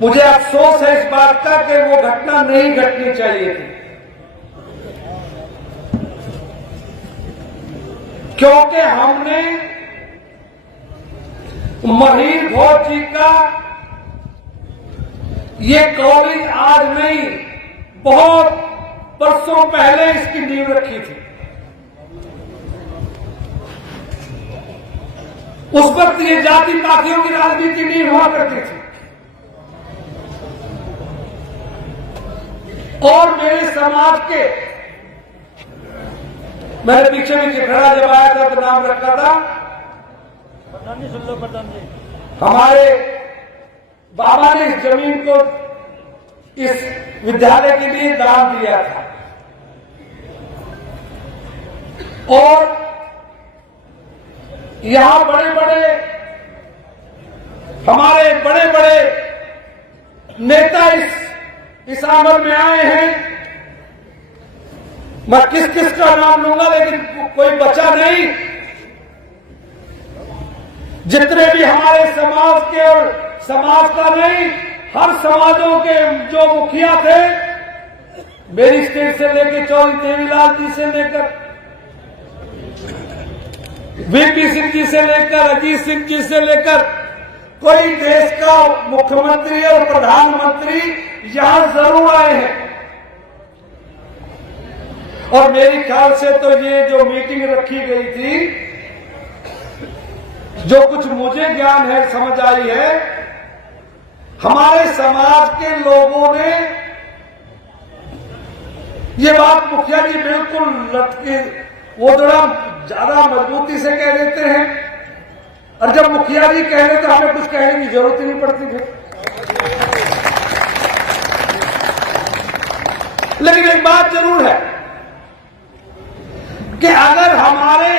मुझे अफसोस है इस बात का कि वो घटना नहीं घटनी चाहिए थी, क्योंकि हमने महीर भोज जी का ये कॉलेज आज नहीं, बहुत बरसों पहले इसकी नींव रखी थी। उस वक्त ये जाति पातियों की राजनीति नहीं हुआ करती थी और मेरे समाज के, मैंने पीछे भी खड़ा जब आया था तो नाम रखा था प्रधान जी, सुन लो प्रधान जी, हमारे बाबा ने इस जमीन को इस विद्यालय के लिए दान दिया था और यहां बड़े बड़े हमारे बड़े बड़े नेता इस आंदोलन में आए हैं। मैं किस किस का नाम लूंगा लेकिन कोई बचा नहीं। जितने भी हमारे समाज के और समाज का नहीं, हर समाजों के जो मुखिया थे, मेरी स्टेट से लेकर चौधरी देवीलाल जी से लेकर वीपी सिंह जी से लेकर अजीत सिंह जी से लेकर कोई देश का मुख्यमंत्री और प्रधानमंत्री यहां जरूर आए हैं। और मेरे ख्याल से तो ये जो मीटिंग रखी गई थी, जो कुछ मुझे ज्ञान है, समझ आई है, हमारे समाज के लोगों ने ये बात मुखिया जी बिल्कुल लटके, वो थोड़ा ज्यादा मजबूती से कह देते हैं और जब मुखिया जी कह रहे तो हमें कुछ कहने की जरूरत ही नहीं पड़ती थी। लेकिन एक बात जरूर है कि अगर हमारे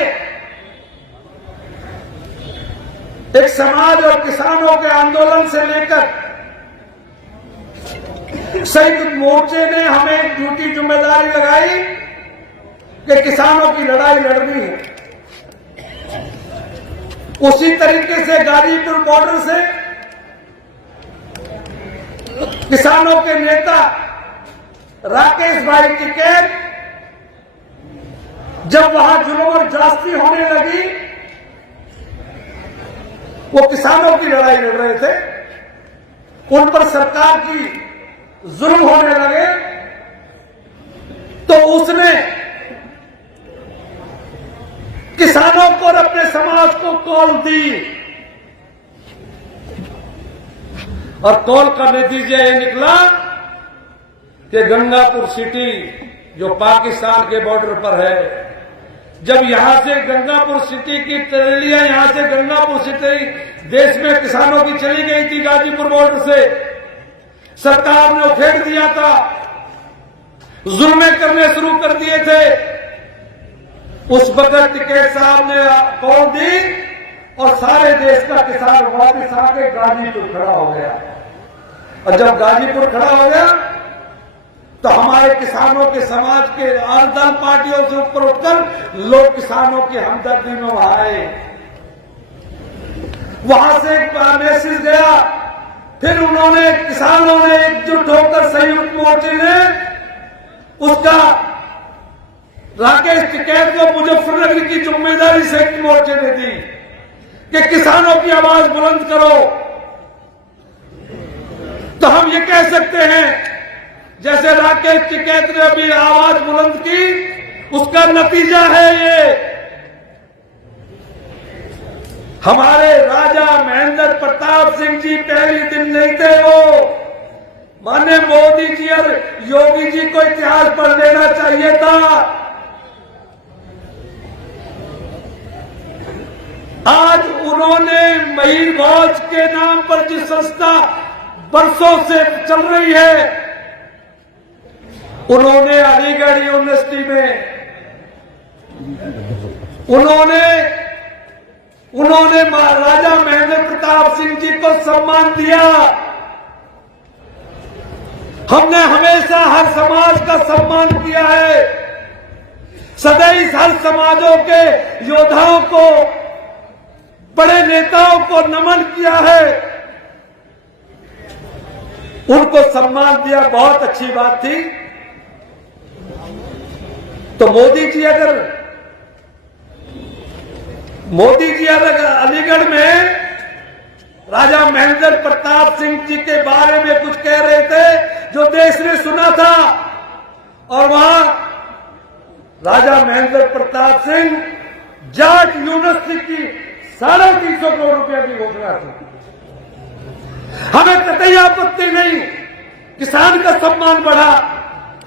एक समाज और किसानों के आंदोलन से लेकर संयुक्त मोर्चे ने हमें ड्यूटी जिम्मेदारी लगाई कि किसानों की लड़ाई लड़नी है, उसी तरीके से गाजीपुर बॉर्डर से किसानों के नेता राकेश भाई टिकैत जब वहां जुल्म और जास्ती होने लगी, वो किसानों की लड़ाई लड़ रहे थे, उन पर सरकार की जुल्म होने लगे तो उसने किसानों को और अपने समाज को कॉल दी और कॉल का नतीजा ये निकला कि गंगापुर सिटी जो पाकिस्तान के बॉर्डर पर है, जब यहां से गंगापुर सिटी की ट्रेलियां यहां से गंगापुर सिटी देश में किसानों की चली गई थी गाजीपुर बॉर्डर से, सरकार ने उखेड़ दिया था, जुल्में करने शुरू कर दिए थे। उस वक्त टिकैत साहब ने कॉल दी और सारे देश का किसान वापस आके गाजीपुर खड़ा हो गया। और जब गाजीपुर खड़ा हो गया तो हमारे किसानों के समाज के आंदोलन पार्टियों से ऊपर उठकर लोग किसानों की हमदर्दी में आए। वहां से एक मैसेज गया, फिर उन्होंने किसानों ने एकजुट होकर संयुक्त मोर्चे ने उसका राकेश टिकैत को मुजफ्फरनगर की जिम्मेदारी संयुक्त मोर्चे ने दी कि किसानों की आवाज बुलंद करो। तो हम ये कह सकते हैं जैसे राकेश टिकैत ने अभी आवाज बुलंद की, उसका नतीजा है ये। हमारे राजा महेंद्र प्रताप सिंह जी पहले दिन नहीं थे, वो माननीय मोदी जी और योगी जी को इतिहास पढ़ लेना चाहिए था। आज उन्होंने महीर भोज के नाम पर जिस संस्था बरसों से चल रही है, उन्होंने अलीगढ़ यूनिवर्सिटी में उन्होंने राजा महेंद्र प्रताप सिंह जी को सम्मान दिया। हमने हमेशा हर समाज का सम्मान किया है, सदैव हर समाजों के योद्धाओं को, बड़े नेताओं को नमन किया है। उनको सम्मान दिया, बहुत अच्छी बात थी। तो मोदी जी अगर अलीगढ़ में राजा महेंद्र प्रताप सिंह जी के बारे में कुछ कह रहे थे जो देश ने सुना था, और वहां राजा महेंद्र प्रताप सिंह जाट यूनिवर्सिटी की 350 करोड़ रुपया की घोषणा थी। हमें कतई आपत्ति नहीं, किसान का सम्मान बढ़ा,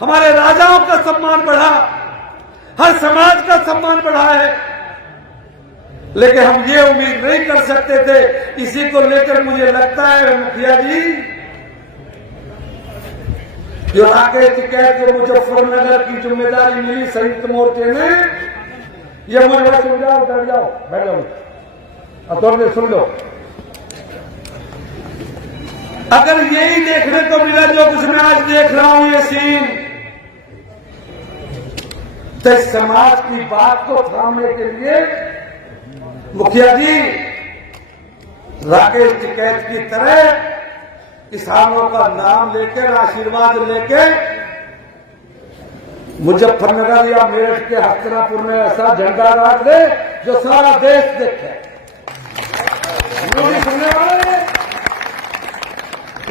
हमारे राजाओं का सम्मान बढ़ा, हर समाज का सम्मान बढ़ा है, लेकिन हम ये उम्मीद नहीं कर सकते थे। इसी को लेकर मुझे लगता है मुखिया जी, जो राकेश टिकैत को मुजफ्फरनगर की जिम्मेदारी मिली संयुक्त मोर्चे ने, ये मुझे सुन जाओ, बैठ जाओ, बैठ जाओ, अब थोड़ी देर सुन लो। अगर यही देखने को मिला जो कुछ मैं आज देख रहा हूं, ये सीन, तो समाज की बात को थामने के लिए मुखिया जी राकेश टिकैत की तरह किसानों का नाम लेकर, आशीर्वाद लेकर मुजफ्फरनगर या मेरठ के हस्तिनापुर में ऐसा झंडा गाड़ दे जो सारा देश देखे। सुनने वाले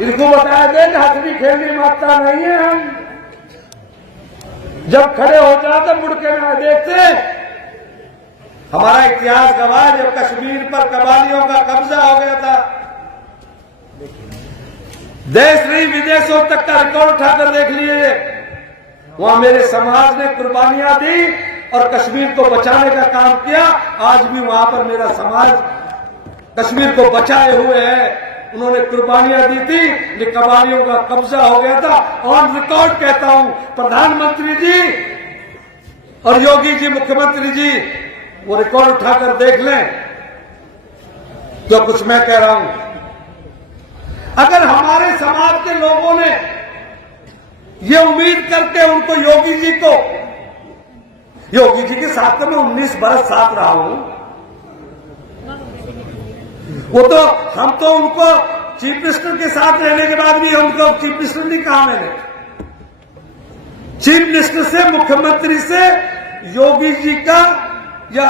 इनको बताया दे कि हथनी खेलनी मारता नहीं है, हम जब खड़े हो जाते मुड़ के ना देखते। हमारा इतिहास गवाह, जब कश्मीर पर कबालियों का कब्जा हो गया था, देश नहीं विदेशों तक का रिकॉर्ड उठाकर देख लिए, वहां मेरे समाज ने कुर्बानियां दी और कश्मीर को बचाने का काम किया। आज भी वहां पर मेरा समाज कश्मीर को बचाए हुए है, उन्होंने कुर्बानियां दी थी, लेकिन कबालियों का कब्जा हो गया था। ऑन रिकॉर्ड कहता हूं, प्रधानमंत्री जी और योगी जी मुख्यमंत्री जी वो रिकॉर्ड उठाकर देख लें जो कुछ मैं कह रहा हूं। अगर हमारे समाज के लोगों ने ये उम्मीद करके उनको योगी जी के साथ तो मैं 19 बरस साथ रहा हूं, वो तो हम तो उनको चीफ मिनिस्टर के साथ रहने के बाद भी उनको चीफ मिनिस्टर नहीं कहा मैंने। चीफ मिनिस्टर से, मुख्यमंत्री से योगी जी का या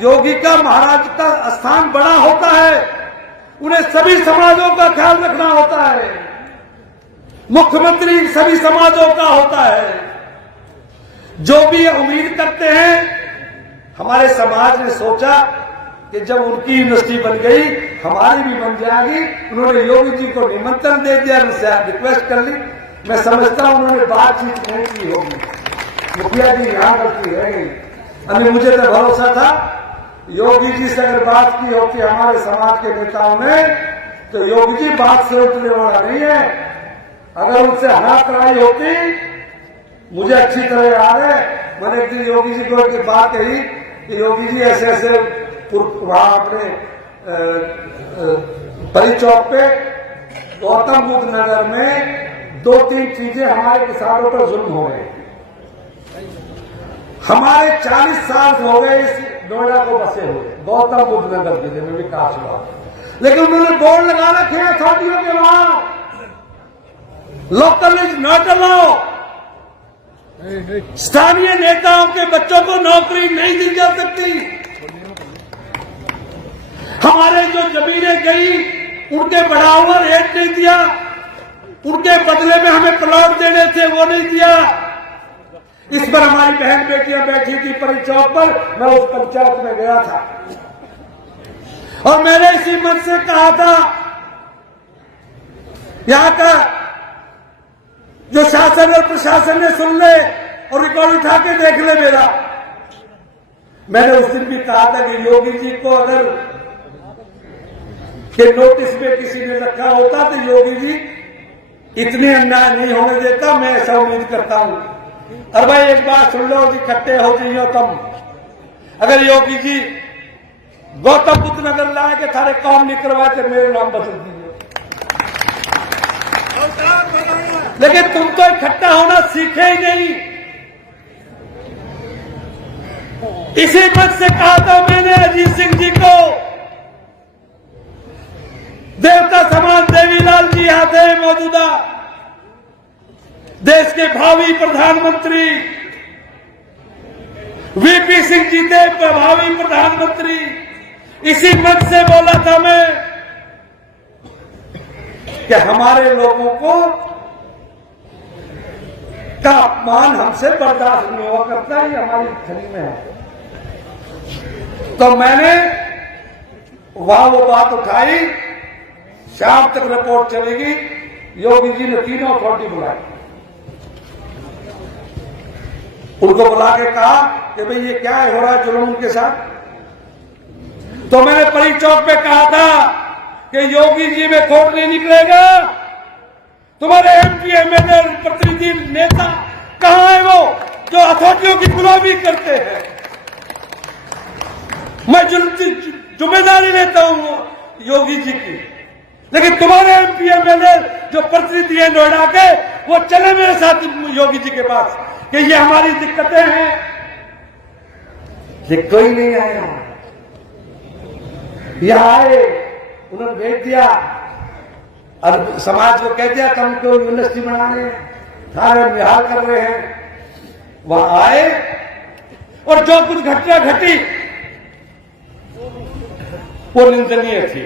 योगी का, महाराज का स्थान बड़ा होता है। उन्हें सभी समाजों का ख्याल रखना होता है, मुख्यमंत्री सभी समाजों का होता है। जो भी उम्मीद करते हैं, हमारे समाज ने सोचा कि जब उनकी यूनिवर्सिटी बन गई हमारी भी बन जाएगी। उन्होंने योगी जी को निमंत्रण दे दिया, उनसे रिक्वेस्ट कर ली। मैं समझता हूं उन्होंने बातचीत नहीं की होगी, मुखिया जी यहां गलती है गई। अरे मुझे तो भरोसा था योगी जी से अगर बात की होती हमारे समाज के नेताओं ने, तो योगी जी बात से उठने वाला नहीं है। अगर उनसे हाथ कराई होती, मुझे अच्छी तरह याद है, मैंने एक दिन योगी जी को एक बात कही कि योगी जी ऐसे ऐसे वहां अपने परी चौक पे गौतम बुद्ध नगर में 2-3 चीजें हमारे किसानों पर जुल्म हो गए। हमारे 40 साल हो गए इस नोएडा को बसे हुए, गौतम बुद्ध नगर जिले में विकास हुआ, लेकिन उन्होंने बोर्ड लगा रखे हैं अथॉरिटियों के वहां, लोकल इज नॉट अलाउ। स्थानीय नेताओं के बच्चों को नौकरी नहीं दी जा सकती। हमारे जो जमीनें गई उनके बढ़ावा रेट नहीं दिया, उनके बदले में हमें प्लॉट देने थे वो नहीं दिया। इस पर हमारी बहन बेटियां बैठी थी परी चौक पर, मैं उस पंचायत में गया था और मैंने इसी मन से कहा था यहां का जो शासन और प्रशासन ने सुन ले और रिकॉर्ड उठा के देख ले मेरा। मैंने उस दिन भी कहा था कि योगी जी को अगर के नोटिस में किसी ने रखा होता तो योगी जी इतने अन्याय नहीं होने देता, मैं ऐसा उम्मीद करता हूं। और भाई एक बात सुन लो, इकट्ठे हो जाइए तुम। अगर योगी जी गौतम बुद्ध नगर लाए के थारे काम नहीं करवाए तो मेरे नाम बदल दीजिए, लेकिन तुम तो इकट्ठा होना सीखे ही नहीं। इसी मत से कहा था मैंने अजीत सिंह जी को, देवता समान देवीलाल जी यहाँ थे मौजूदा, देश के भावी प्रधानमंत्री वीपी सिंह जी थे भावी प्रधानमंत्री। इसी मंच से बोला था मैं कि हमारे लोगों को का अपमान हमसे बर्दाश्त नहीं हुआ करता, ये हमारी छवि में है। तो मैंने वहां वो बात उठाई, शाम तक रिपोर्ट चलेगी। योगी जी ने तीनों अथॉरिटी बुलाई, उनको बुला के कहा कि भाई ये क्या हो रहा है जुल्म उनके साथ। तो मैंने परी चौक पे कहा था कि योगी जी में खोट नहीं निकलेगा, तुम्हारे एमपी एमएलए प्रतिनिधि नेता कहां है वो जो अथॉरिटियों की गुलामी करते हैं। मैं जिम्मेदारी लेता हूं योगी जी की, लेकिन तुम्हारे एमपी एमएलए जो प्रतिनिधि है नोएडा के, वो चले मेरे साथ योगी जी के पास कि ये हमारी दिक्कतें हैं। ये कोई नहीं आया, यहां आए, उन्होंने भेज दिया और समाज को कह दिया तुम क्यों यूनिवर्सिटी बना रहे हैं, सारे बिहार कर रहे हैं। वहां आए और जो कुछ घटना घटी वो निंदनीय थी।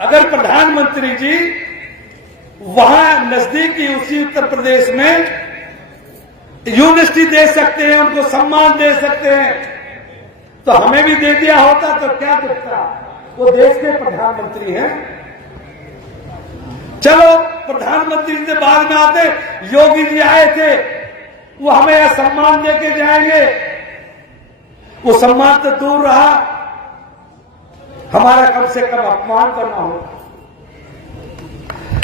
अगर प्रधानमंत्री जी वहां नजदीकी उसी उत्तर प्रदेश में यूनिवर्सिटी दे सकते हैं, उनको सम्मान दे सकते हैं, तो हमें भी दे दिया होता तो क्या दिखता। वो देश के प्रधानमंत्री हैं। चलो प्रधानमंत्री से बाद में आते, योगी जी आए थे, वो हमें यह सम्मान देके जाएंगे। वो सम्मान तो दूर रहा, हमारा कम से कम अपमान तो ना हो,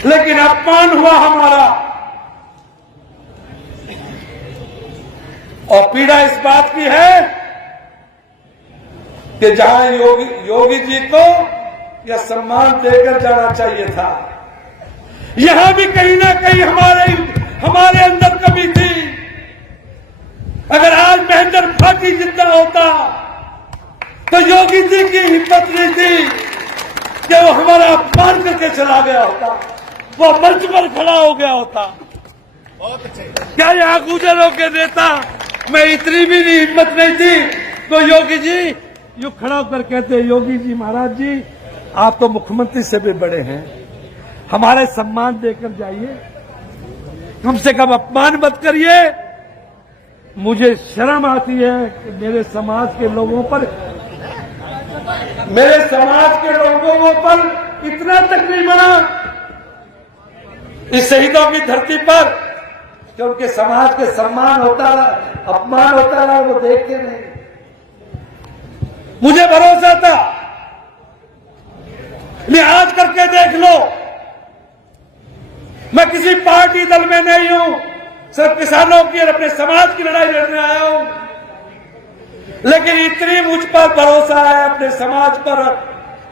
लेकिन अपमान हुआ हमारा। और पीड़ा इस बात की है कि जहां योगी जी को यह सम्मान देकर जाना चाहिए था, यहां भी कहीं ना कहीं हमारे अंदर कमी थी। अगर आज महेंद्र भाटी जिंदा होता तो योगी जी की हिम्मत नहीं थी कि वो हमारा अपमान करके चला गया होता, वो मंच पर खड़ा हो गया होता। क्या यहां गुजर होकर देता, मैं इतनी भी हिम्मत नहीं थी। तो योगी जी यू खड़ा होकर कहते, योगी जी महाराज जी आप तो मुख्यमंत्री से भी बड़े हैं, हमारे सम्मान देकर जाइए, कम से कम अपमान मत करिए। मुझे शर्म आती है कि मेरे समाज के लोगों पर इतना तक नहीं बना इस शहीदों की धरती पर कि उनके समाज के सम्मान होता रहा, अपमान होता रहा, वो देखते नहीं। मुझे भरोसा था, लिहाज करके देख लो, मैं किसी पार्टी दल में नहीं हूं, सिर्फ किसानों की और अपने समाज की लड़ाई लड़ने आया हूं। लेकिन इतनी मुझ पर भरोसा है, अपने समाज पर,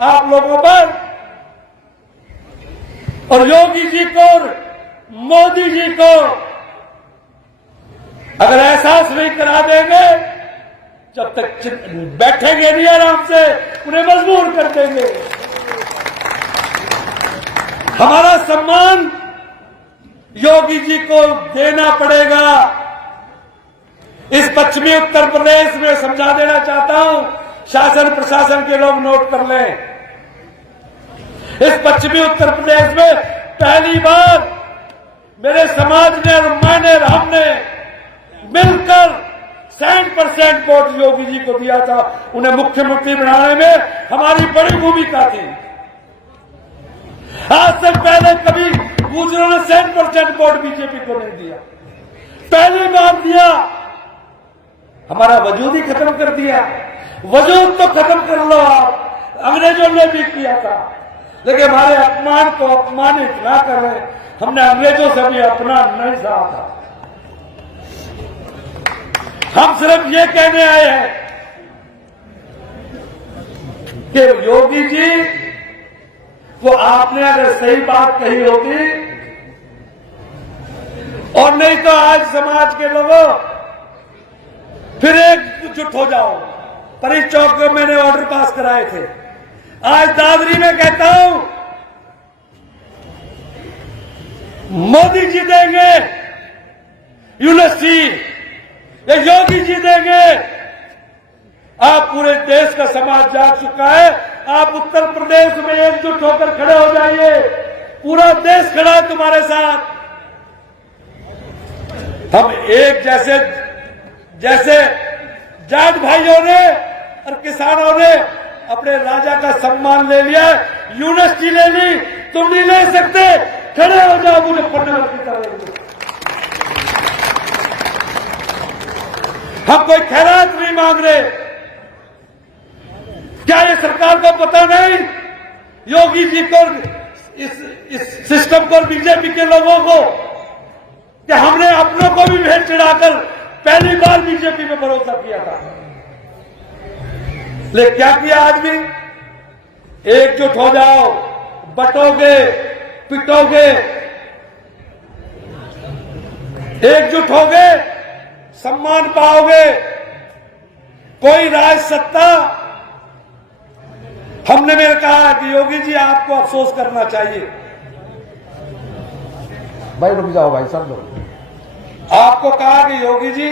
आप लोगों पर, और योगी जी को, मोदी जी को अगर एहसास नहीं करा देंगे, जब तक बैठेंगे नहीं आराम से, उन्हें मजबूर कर देंगे। हमारा सम्मान योगी जी को देना पड़ेगा। इस पश्चिमी उत्तर प्रदेश में समझा देना चाहता हूं, शासन प्रशासन के लोग नोट कर लें। इस पश्चिमी उत्तर प्रदेश में पहली बार मेरे समाज ने और मैंने और हमने मिलकर 60% वोट योगी जी को दिया था। उन्हें मुख्यमंत्री बनाने में हमारी बड़ी भूमिका थी। आज से पहले कभी गुजरों ने 60% वोट बीजेपी को नहीं दिया, पहली बार दिया। हमारा वजूद ही खत्म कर दिया। वजूद तो खत्म कर लो आप, अंग्रेजों ने भी किया था, लेकिन हमारे अपमान को अपमानित ना करें। हमने अंग्रेजों से भी अपना नहीं सहा था। हम सिर्फ ये कहने आए हैं कि योगी जी वो आपने अगर सही बात कही होगी, और नहीं तो आज समाज के लोगों फिर एकजुट हो जाओ। परी चौक में मैंने ऑर्डर पास कराए थे, आज दादरी में कहता हूं मोदी जी देंगे यूनिवर्सिटी, ये योगी जी देंगे। आप पूरे देश का समाज जाग चुका है। आप उत्तर प्रदेश में एकजुट होकर खड़े हो जाइए, पूरा देश खड़ा है तुम्हारे साथ। हम एक जैसे जाट भाइयों ने और किसानों ने अपने राजा का सम्मान ले लिया, यूनिवर्सिटी ले ली, तुम नहीं ले सकते। खड़े हो जाओ मुजफ्फरनगर की तरह। हम कोई खैरात नहीं मांग रहे। क्या ये सरकार को पता नहीं, योगी जी को, इस सिस्टम को, बीजेपी के लोगों को, कि हमने अपनों को भी भेंट चढ़ाकर पहली बार बीजेपी में भरोसा किया था। लेकिन क्या किया आदमी? एकजुट हो जाओ, बटोगे पिटोगे, एकजुट होगे सम्मान पाओगे। कोई राज सत्ता, हमने मेरे कहा कि योगी जी आपको अफसोस करना चाहिए। भाई रुक जाओ भाई सब लोग। आपको कहा कि योगी जी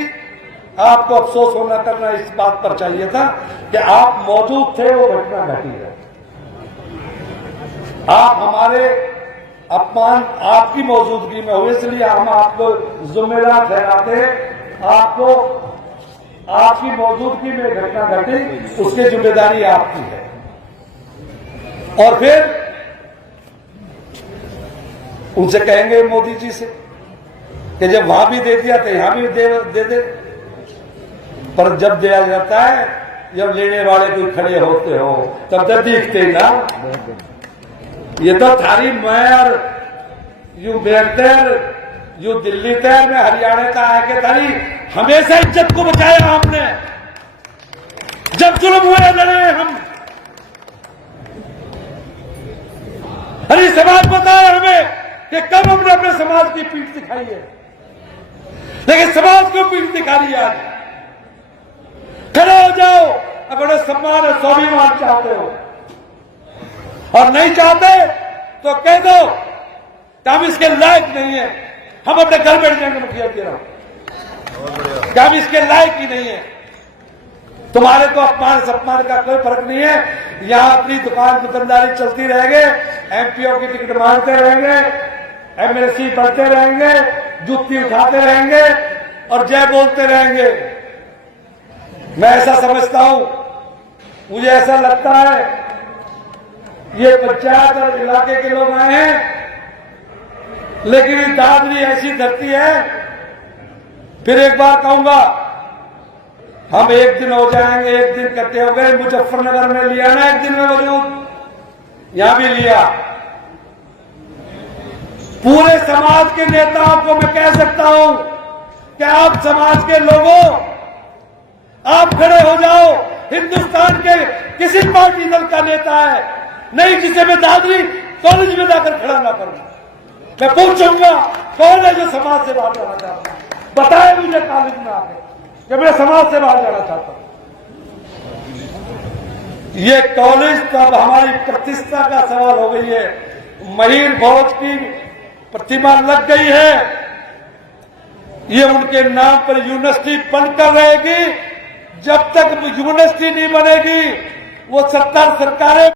आपको अफसोस होना करना इस बात पर चाहिए था कि आप मौजूद थे, वो घटना घटी है। आप हमारे अपमान आपकी मौजूदगी में हुए, इसलिए हम आपको जिम्मेदार ठहराते हैं। आपको आपकी मौजूदगी में घटना घटी, उसकी जिम्मेदारी आपकी है। और फिर उनसे कहेंगे मोदी जी से कि जब वहां भी दे दिया तो यहां भी दे दे। पर जब दिया जाता है, जब लेने वाले कोई खड़े होते हो तब तक दिखते ना। ये तो थारी मैं और यू बेहतर यू दिल्ली तैर में हरियाणा का आके थारी हमेशा इज्जत को बचाया हमने। जब जुल्म हुए लड़े हम। हरी समाज बताया हमें कि कब हमने अपने समाज की पीठ दिखाई है, लेकिन समाज को पीठ दिखा रही है आज। खड़े हो जाओ, अगर सम्मान और स्वाभिमान चाहते हो, और नहीं चाहते तो कह दो कि हम इसके लायक नहीं है, हम अपने घर बैठ जाएंगे। मुखिया जी कि हम इसके लायक ही नहीं है। तुम्हारे को अपमान सम्मान का कोई फर्क नहीं है। यहां अपनी दुकान दुकानदारी चलती रहेंगे, एमपीओ की टिकट मांगते रहेंगे, एमएलसी बढ़ते रहेंगे, जुत्ती उठाते रहेंगे और जय बोलते रहेंगे। मैं ऐसा समझता हूं, मुझे ऐसा लगता है ये पंचायत और इलाके के लोग आए हैं, लेकिन ये दादरी ऐसी धरती है। फिर एक बार कहूंगा, हम एक दिन हो जाएंगे, एक दिन इकट्ठे हो गए। मुजफ्फरनगर में लिया ना एक दिन में वजूद, यहां भी लिया। पूरे समाज के नेताओं को मैं कह सकता हूं कि आप समाज के लोगों, आप खड़े हो जाओ। हिंदुस्तान के किसी पार्टी दल का नेता है नहीं जिसे मैं दादरी कॉलेज में जाकर खड़ा ना करूं। मैं पूछूंगा कौन है जो समाज से बाहर जाना चाहता है, बताए मुझे कॉलेज में आके कि मैं समाज से बाहर जाना चाहता हूं। ये कॉलेज तो अब हमारी प्रतिष्ठा का सवाल हो गई है। महीर भोज की प्रतिमा लग गई है, ये उनके नाम पर यूनिवर्सिटी बनकर रहेगी। जब तक यूनिवर्सिटी नहीं बनेगी, वो 70 सरकारें